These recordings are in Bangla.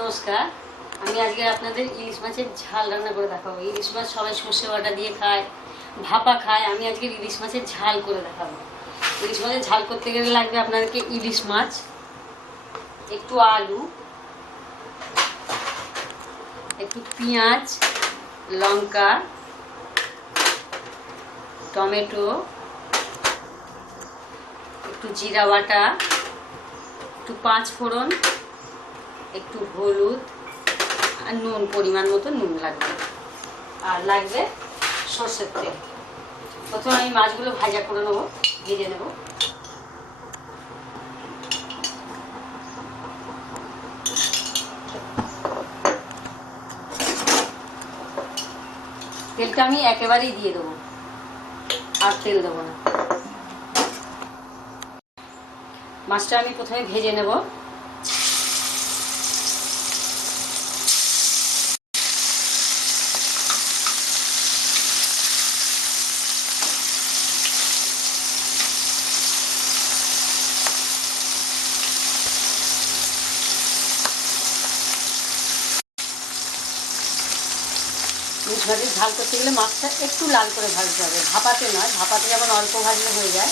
নমস্কার। আমি আজকে আপনাদের ইলিশ মাছের ঝাল রান্না করে দেখাবো। ইলিশ মাছ সবাই সর্ষে বাটা দিয়ে খায়, ভাপা খায়। আমি আজকে ইলিশ মাছের ঝাল করে দেখাবো। ইলিশ মাছের ঝাল করতে গেলে লাগবে আপনাদেরকে ইলিশ মাছ, একটু আলু, একটু পেঁয়াজ, লঙ্কা, টমেটো, একটু জিরা বাটা, একটু পাঁচ ফোড়ন একটু হলুদ আর নুন, পরিমাণ মতো নুন লাগবে। আর লাগবে সর্ষের তেল। প্রথমে আমি মাছগুলো ভাজা করে নেব, ভেজে নেব। তেলটা আমি একেবারেই দিয়ে দেবো। আর তেল দেবো না। মাছটা আমি প্রথমে ভেজে নেব। মাছের ঝাল করতে গেলে মাছটা একটু লাল করে ভাজতে হবে। ভাপাতে নয়, ভাপাতে যেমন অল্প ভাজলে হয়ে যায়,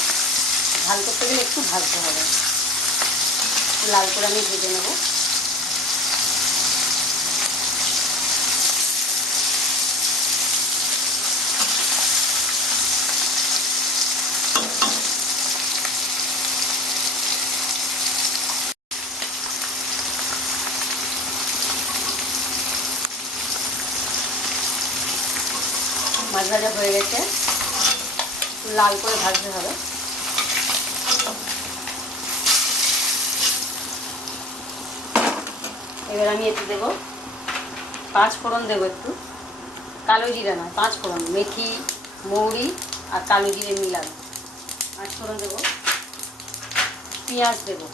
ঝাল করতে গেলে একটু ভাজতে হবে। লাল করে আমি ভেজে নেব। মাছ ভাজা হয়ে গেছে। লাল করে ভাজতে হবে। এবার আমি একটু দেবো পাঁচ ফোড়ন দেবো একটু। কালো জিরা নয়, পাঁচ ফোড়ন। মেথি, মৌরি আর কালো জিরে মিলাবো পাঁচ ফোড়ন দেবো। পেঁয়াজ দেবো।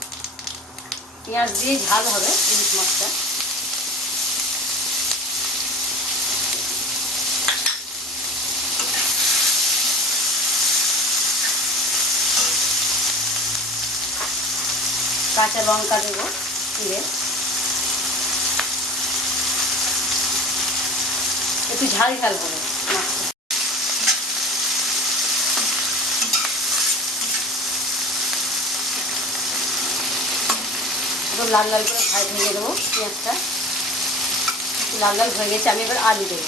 পেঁয়াজ দিয়ে ঝাল হবে ইলিশ মাছটা। কাঁচা লঙ্কা দেবো চিড়ে একটু ঝাল ঝাল করে লাল লাল করে ভাই ভেঙে দেবো পেঁয়াজটা। লাল লাল হয়ে গেছে, আমি এবার আলু দেবো।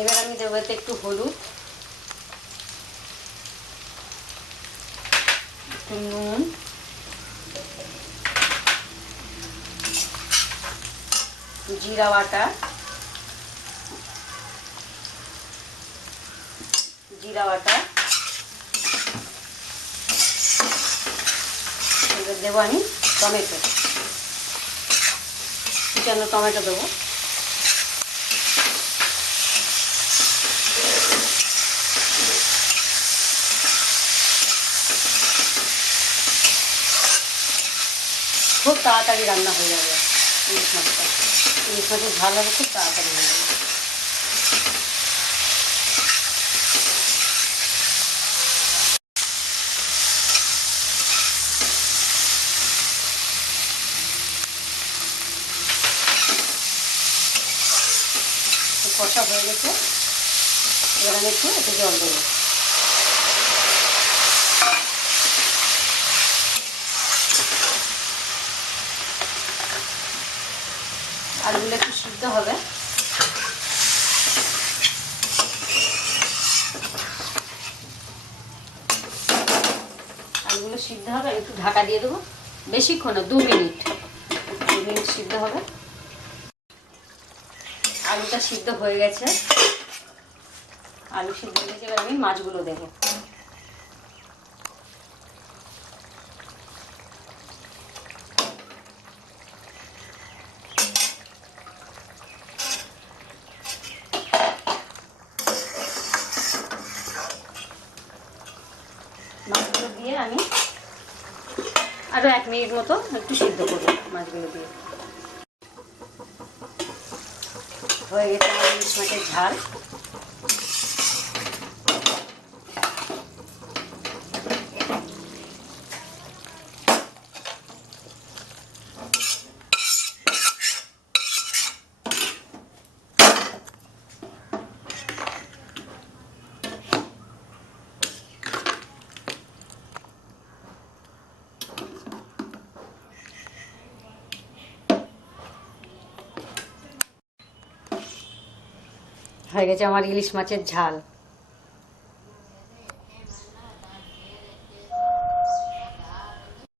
এবার আমি দেবো এতে একটু হলুদ, একটু নুন, জিরা বাটা জিরা বাটা। এবার দেবো আমি টমেটো। কেন টমেটো দেবো। তাড়াতাড়ি রান্না হয়ে যাবে। ইলিশ মাছটা ইলিশ মাছের ঝাল হবে খুব তাড়াতাড়ি হয়ে যাবে। কষা হয়ে গেছে। এবার আমি একটু একটু জল দেবো। সিদ্ধ হবে। আলুগুলো সিদ্ধ হবে একটু ঢাকা দিয়ে দেবো। বেশিক্ষণ দু মিনিট। দু মিনিট সিদ্ধ হবে। আলুটা সিদ্ধ হয়ে গেছে। আলু সিদ্ধ হয়ে গেছে, এবার আমি মাছগুলো দেবো মাছগুলো দিয়ে আমি আরও এক মিনিট মতো একটু সিদ্ধ করব মাছগুলো দিয়ে। হয়ে গেছে আমার ইলিশ মাছের ঝাল। হয়ে গেছে আমার ইলিশ মাছের ঝাল।